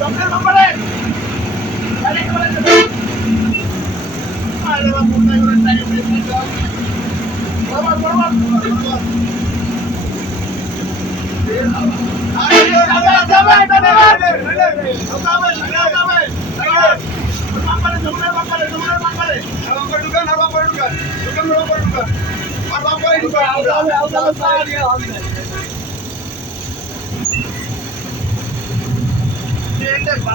doctor বাবারে আরে করে আরে বাবা কোথায় করে টাইম বেশি দাও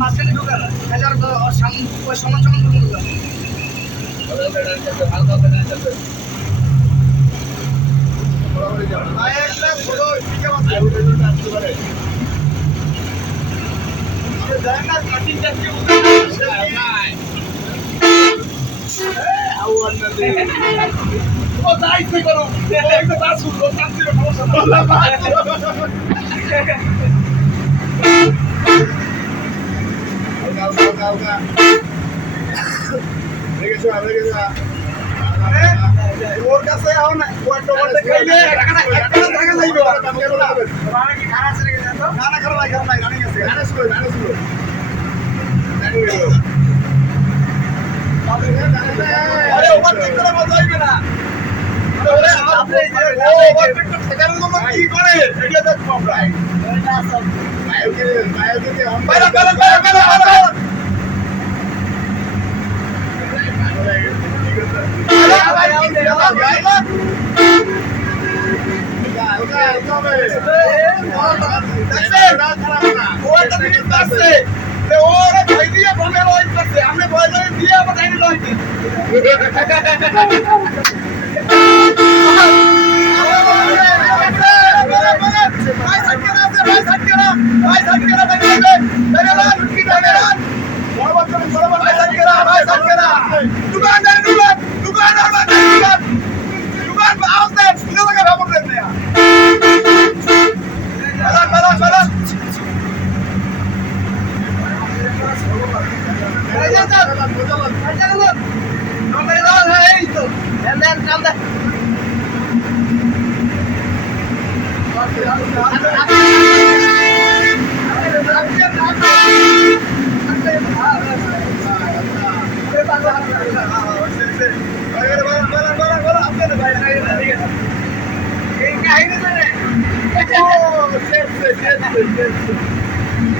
মাঝখানে ঢুকানো হাজার সমান সমান ঢুকানো ও দায়িত্ব করো একটা বাস শুনলো শান্তি ওর কাছে আও না ওর টোমাটো খাইলে টাকা টাকা যাইবে রানা কি তো না না খানা নাই খানা নাই রানি গেছে রানা শুলো রানা শুলো আরে ওভারটেক করে মজা হইবে না আরে আপনি ও ওভারটেক করে ঠেকানোর জন্য কি করে এটা দেখো আমরা আমরা ভয় দিয়ে আবার টাইম লয় চল এই যে চল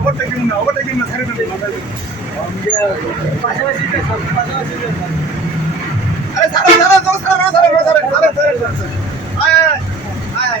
ওভারটেকিং না ওভারটেকিং না ওভারটেকিং না সাইড আরে সারা সারা তো সারা সারা সারা সারা সারা সারা আয় আরে